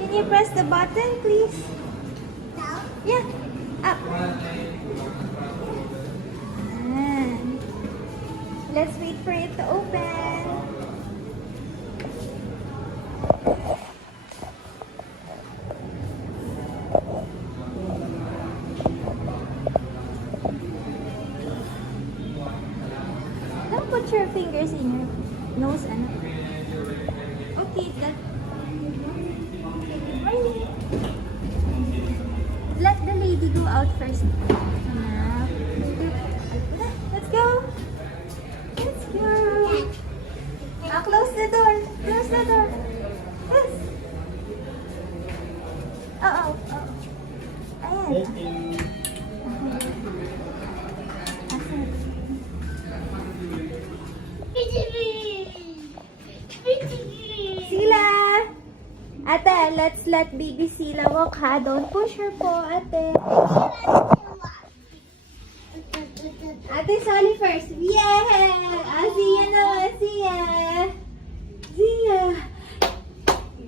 Can you press the button, please? Yeah, up. And let's wait for it to open. Don't put your fingers in your nose, Anna. Okay, that. Let the lady go out first. Let's go. Let's go. Close the door. Close the door. Yes. Uh-oh. Ayan. Sila! Ate, let's let baby Sila walk, ha? Don't push her po, ate. Ate, Sally first. Yeah! Zia naman, Zia. Zia.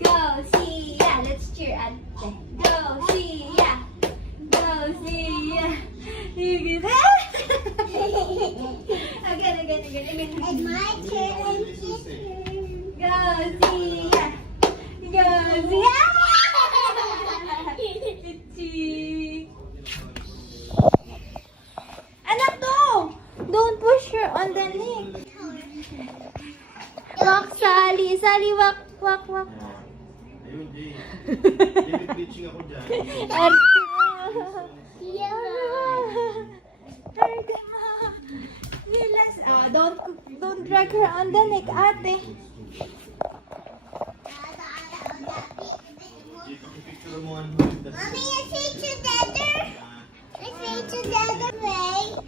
Go, Zia. Let's cheer, ate. Go, Zia. Go, Zia. You get it? Again. It's my turn. Go, Zia. Go, Zia. Itchy. Anak, no! Don't push her on the neck. Walk, Sally. Sally, walk. Ayun, Jay. Jay, glitching ako dyan. Arte mo. Arte mo. Relax. Don't drag her on the neck, ate. Picture mo ang Mommy, let's eat together. Let's eat together, play.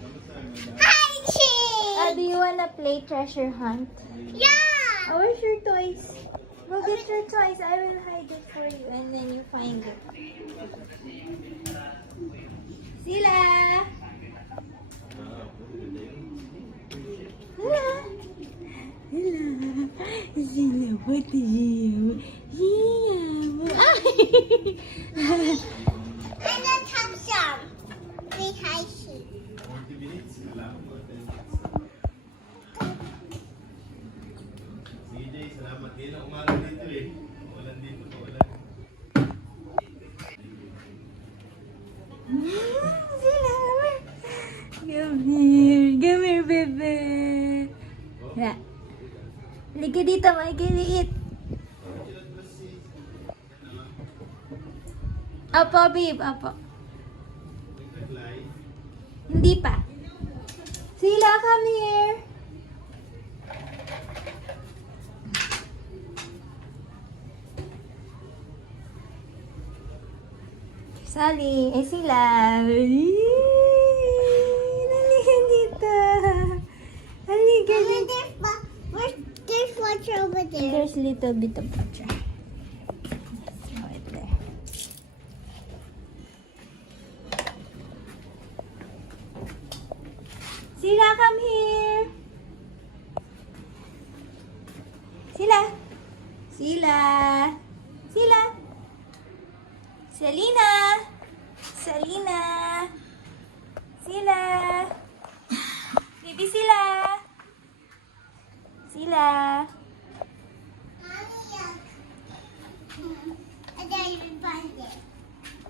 Hi, Chi. Do you wanna play treasure hunt? Yeah. Oh, where's your toys? Go get your toys. I will hide it for you and then you find it. Sila! Sila, what is you? And then have some. Please, hi, Chi. 40 minutes. Salamat. Sige, Jay, salamat. Hindi na umaga dito eh. Walang dito pa, walang. Sila! Come here, bebe. Yeah. Liga dito, makikiliit. Apo, babe, apo. Hindi pa. Sila, come here. Sally, sila. Halika dito. Halika dito. There's water over there. There's little bit of water. Let's throw it there. Sila, come here. Sila. Sila. Sila. Selina. Selina. Sila. Baby Sila. Sila.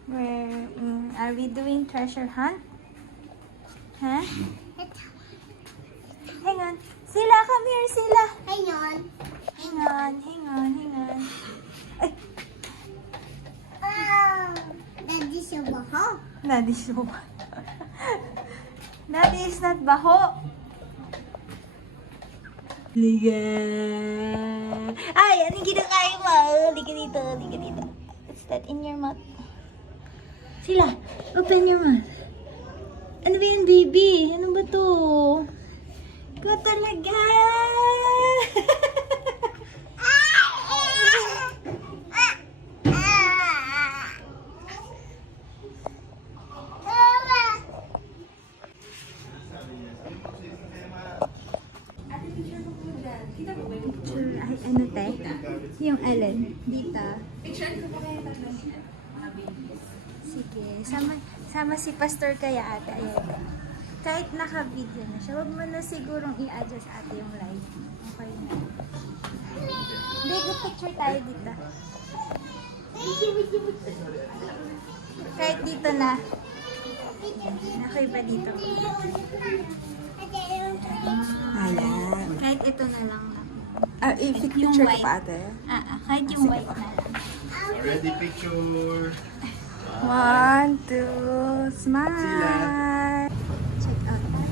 Where are we doing treasure hunt? Huh? Hang on. Sila, come here, Sila. Hang on. Hang on, hang on, hang on. Ay, Oh, Daddy so baho. Daddy so. Daddy is not baho. Liga. Ay, anong kinakain mo? Liga dito, liga dito. What's that in your mouth? Sila, open your mouth. Ano ba yan, baby? Ano ba to? Ikaw talaga. Ay, ano te? Yung alin? Dito. Sige. Sama si Pastor kaya ate. Ayan. Kahit naka-video na siya, wag mo na sigurong i-adjust ate yung live. Okay na. Hindi, good picture tayo dito. Kahit dito na. Okay ba dito? Ayan. Kahit ito na lang. I-picture ko pa ate. Kahit yung white na lang. Ready picture. 1, 2, smile. Check out that.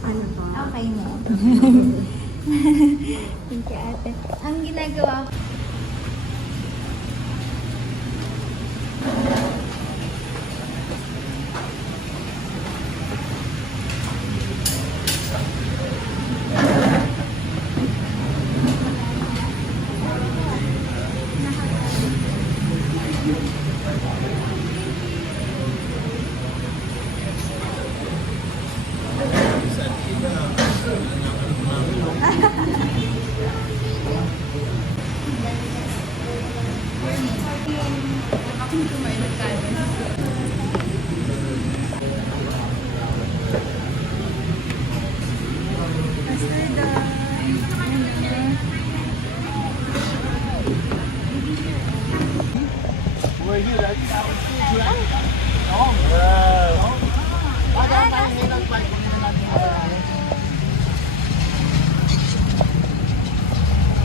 Ano ba? Okay na. Thank you, ate. Ang ginagawa ko,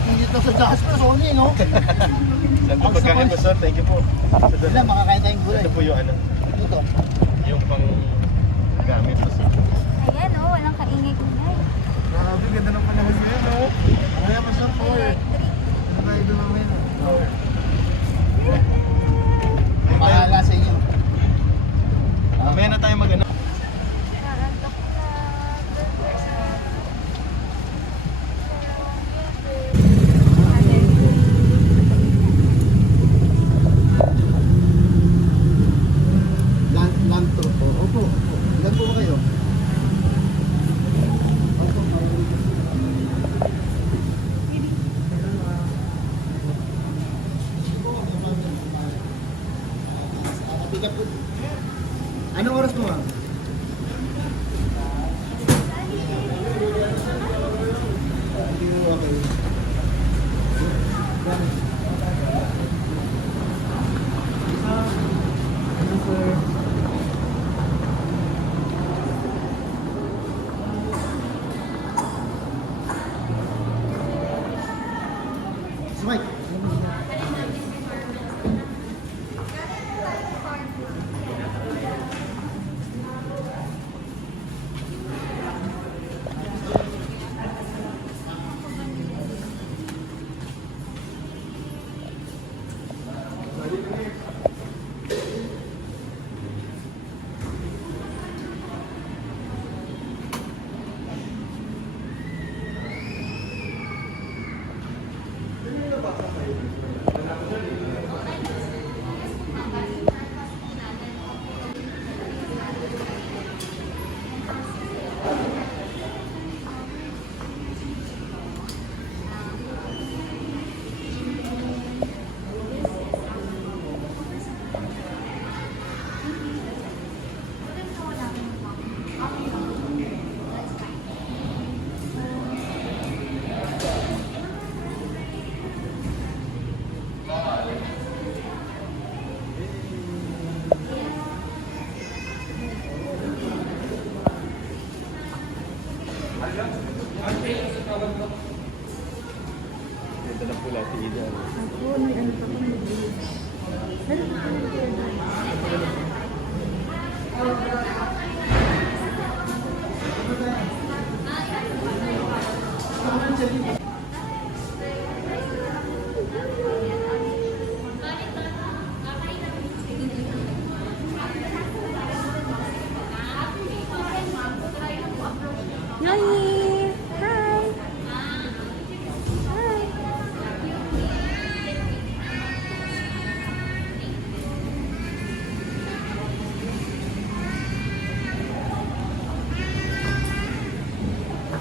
Dito sa gastos only, no? Saan po pagkain mo, sir? Thank you po. Wala, makakain tayong gulay. Ito po yung ano, Dito. yung pang gamit po, sir. ayan o, walang kaingay-ingay. Grabe, ganda ng panahon ngayon, no? Kaya mo sa power. Electric. Ano ba yung mamaya? Bahala sa inyo. Mamaya na tayo mag-ano. Land tour po. Opo. Ilan po ba kayo? Opo. Pick up po. Anong oras mo, ma'am? Hindi mo okay. Ano, sir?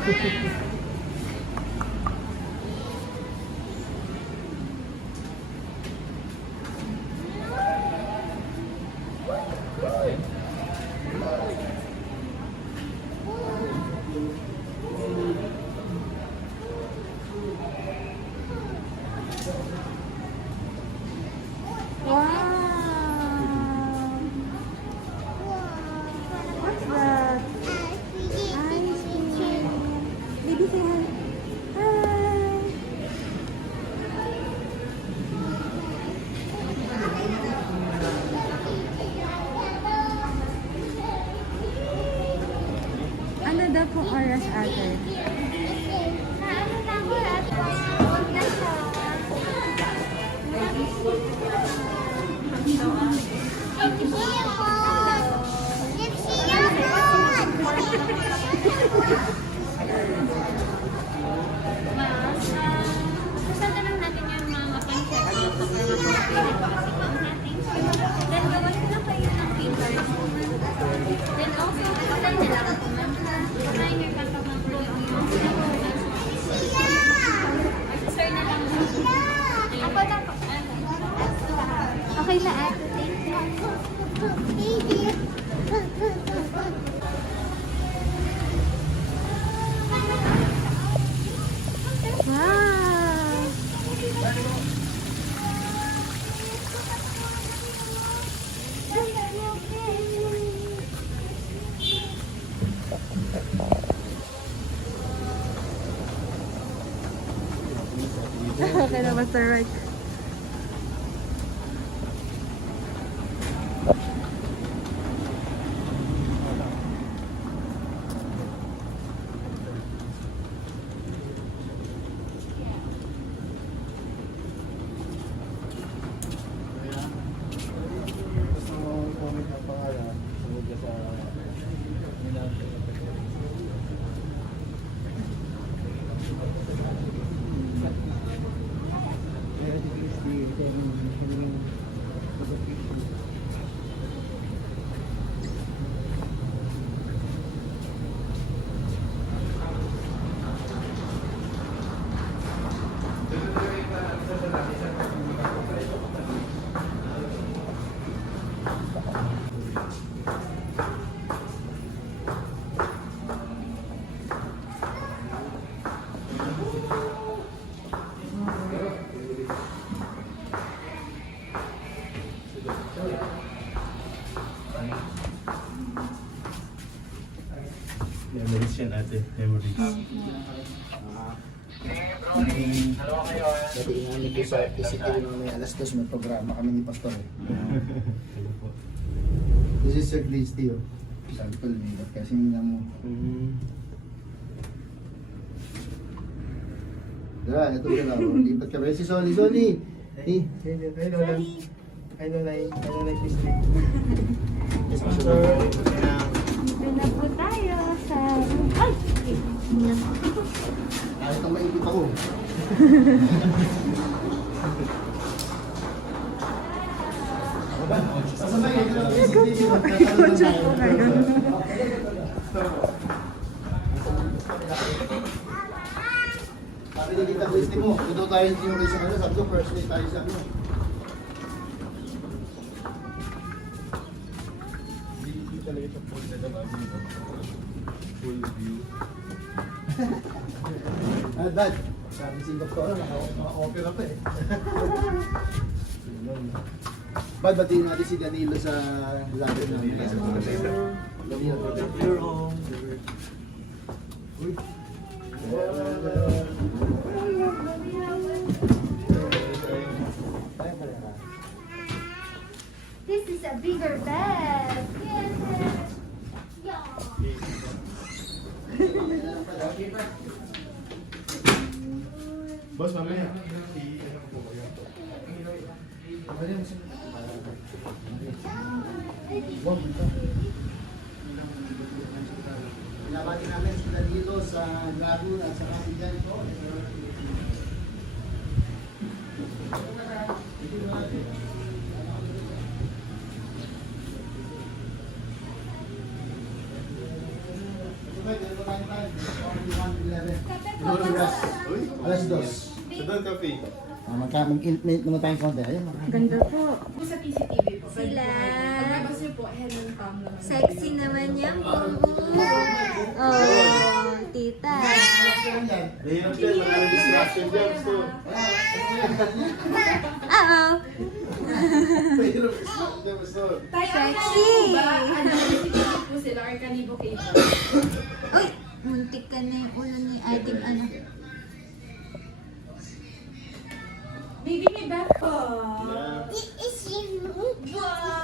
Wow! What's that? Ice cream. Baby, say hi. Hi! Ano daw pong oras, ate? Kasama lang natin yung mga concept dito para mapapili Then, gawan ko na kayo ng papers. Then, also, apply na lang ako, ma'am. Apply your contact number yung sir na lang. Ako na po. Okay na, ate. Thank you. Wow! Okay na, Master Right. Gusto mo comment ang pangalan, sunod ka sa Memories yan ate. Memories. Dati namin ko sa PCT nung may alas 2 may programa kami ni Pastor. Hello po. This is Sir Glisty. Sabi ko lumipat kasi hindi mo. Diba, ito sila. Lipat kami. Si Soli, Soli! Hey, hello lang. Hello lang. Hello lang, Glisty. Yes, Pastor. Dito na po tayo sa... Ay! Kahit ang maipit ako. Sasabay, ito lang PCT. Magtatanong tayo. Sabi ni Tita Christy mo, ito tayo sinunod sa kanya. Sabi ko, first day tayo sa ano. Hindi talaga siya full na naman dito. Full view. Ah, Dad, sabi si Doktor, naka-opera pa eh. Bad, batiin natin si Danilo sa laban namin. Danilo, you're home. Uy. This is a bigger bed. Yes. Yeah. Boss, mamaya. Pinabati namin si Danilo sa Laguna at sa Kasigan ko. Ito ba, Alas 2. Sa Don Cafe. Mag-inmate naman tayong konti. Ayun, Ganda po. Sila. Sexy naman yan. Oh, tita. Mahirap yan, mga distraction dyan. So, Oo. mahirap distraction dyan. So, Sexy. Uy, muntik ka na yung ulo ni ating ano. Baby, may back po. yeah.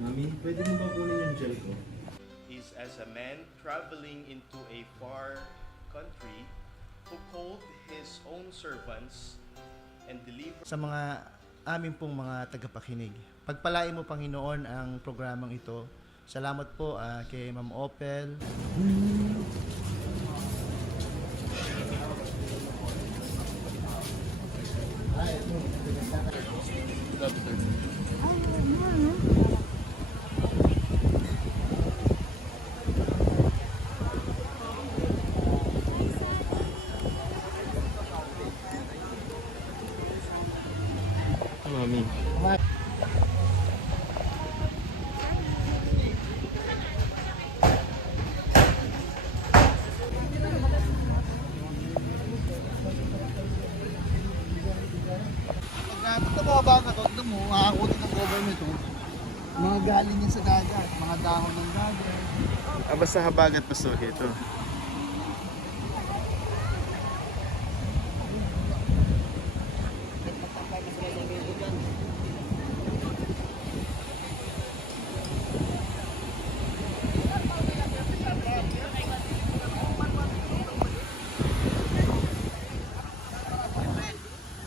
Mami, pwede mo ba kunin yung gel ko? Is as a man traveling into a far country who called his own servants and delivered Sa mga amin pong mga tagapakinig, pagpalain mo Panginoon ang programang ito. Salamat po kay Ma'am Opel. Mami. Ito mga baka to, ito mo, makakutin ng government to. Mga galing yan sa dagat, mga dahon ng dagat. Basta habagat pa so ito.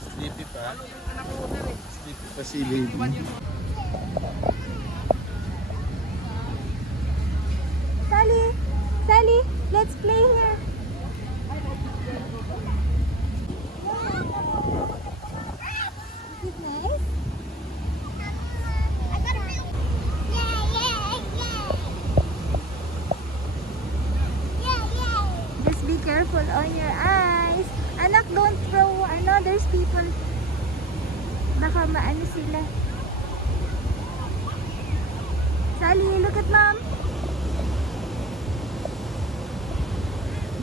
Sleepy pa. Sleepy pa si baby. Sally, Sally, let's play here. Is it nice? Just be careful on your eyes. Anak, don't throw. I know there's people. Baka maano sila. Sally, look at mom.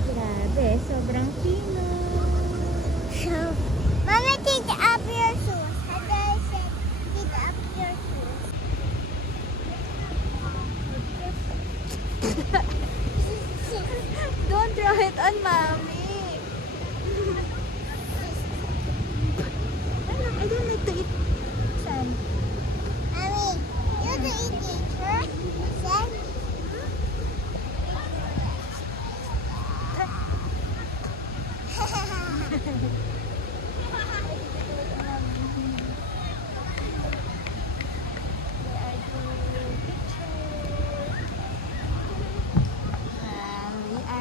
Grabe, sobrang fino. So, Mama, take up your shoes. How do I say, take up your shoes? Don't throw it on mommy. I don't like to eat sand. Mommy, you do eat nature? Sand?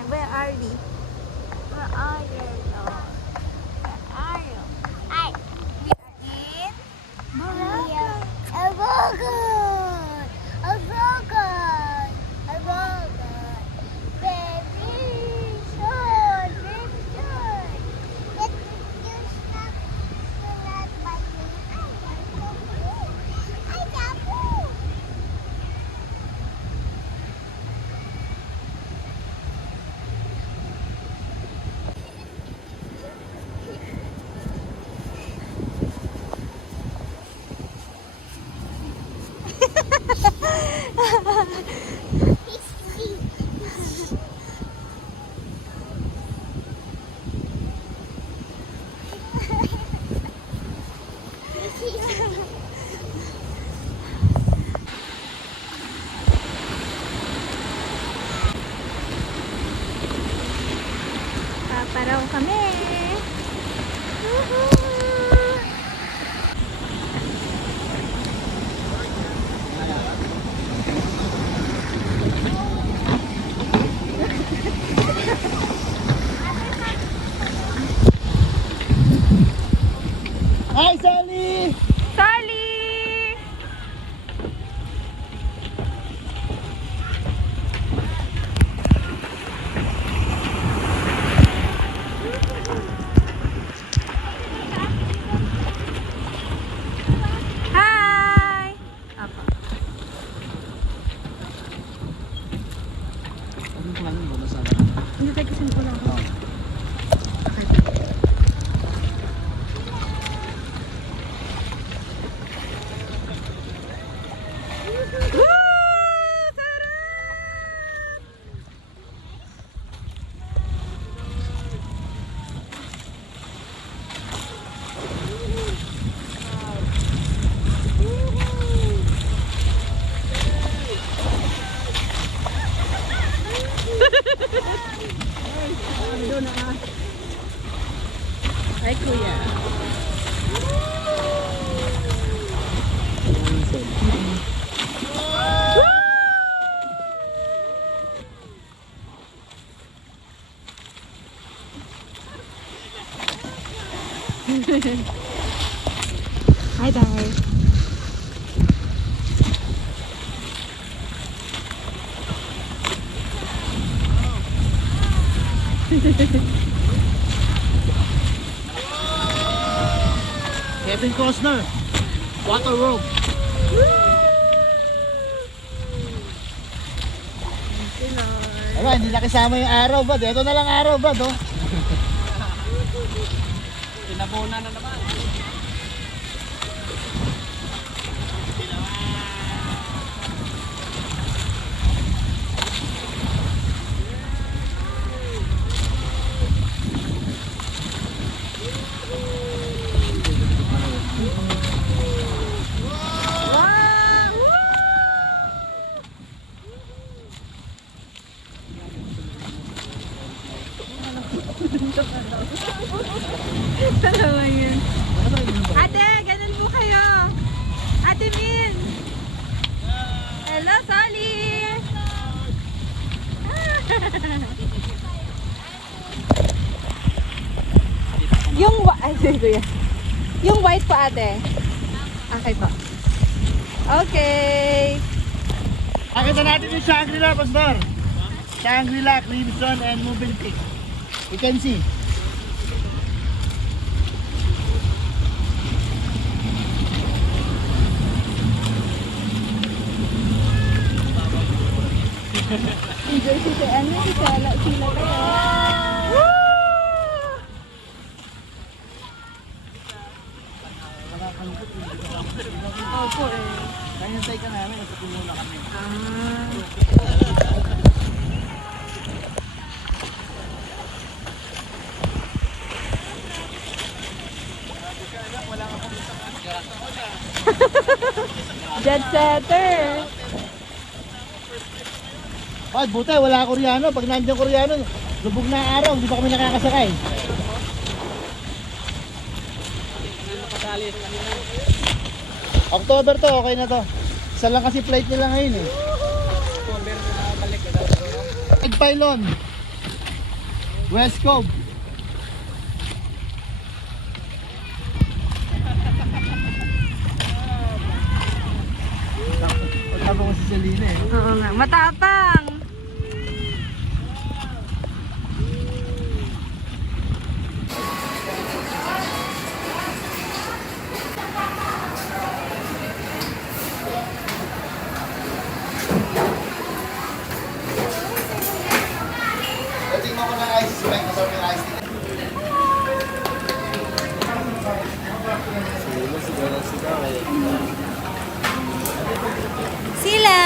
Where are we? Where are you, Lord? Where are you? We are in Morocco. Very short. Let you stop. Do not bite me. I got food. Paparaw kami. Woohoo! Hindi tayo kasi ko lang ako. Ay, kuya. Hi, Dad. Kevin Costner, Water World. Aba, hindi na kasama yung araw, Brad. Ito na lang araw, Brad, oh. Pinabona na naman. Dalawa yun. Ate, ganun po kayo. Ate Min. Hello, Sally. Ay, sige kuya. Yung white pa ate. Okay po. Okay. Nakita natin yung Shangri-La, Pastor. Shangri-La, Crimson, and Moving Peak. You can see. Enjoy si ano, sila kayo. Opo eh. Kahintay ka namin, nagpapin muna kami. Jet setter. Ay, buti, wala Koreano. Pag nandiyan Koreano, lubog na araw, hindi pa kami nakakasakay. October to, okay na to. Isa lang kasi flight nila ngayon eh. Egg Pylon, West Cove. Matapang ko si Selena eh. Oo nga, matapang. Dating mo ko ng ice, may kasama yung ice. Sila!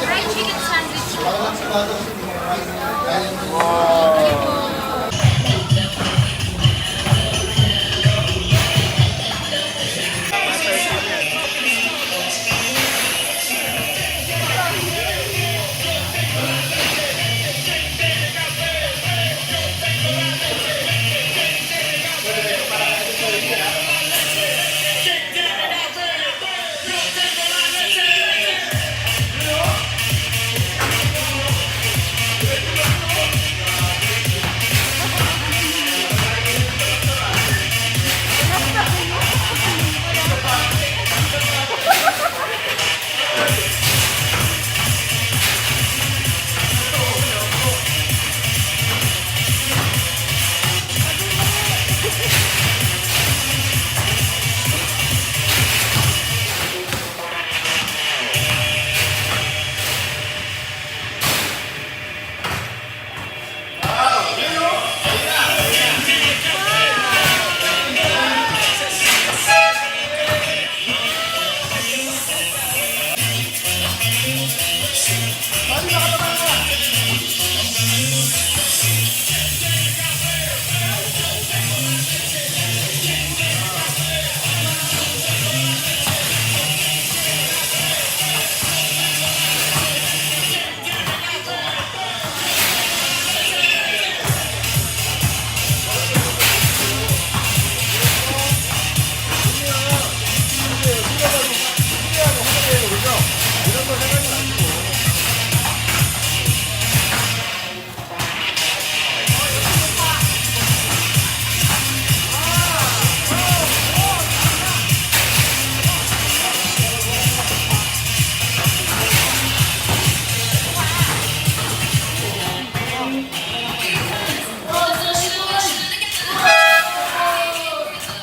Fried chicken sandwich. Parang sa bato kasi mga rice.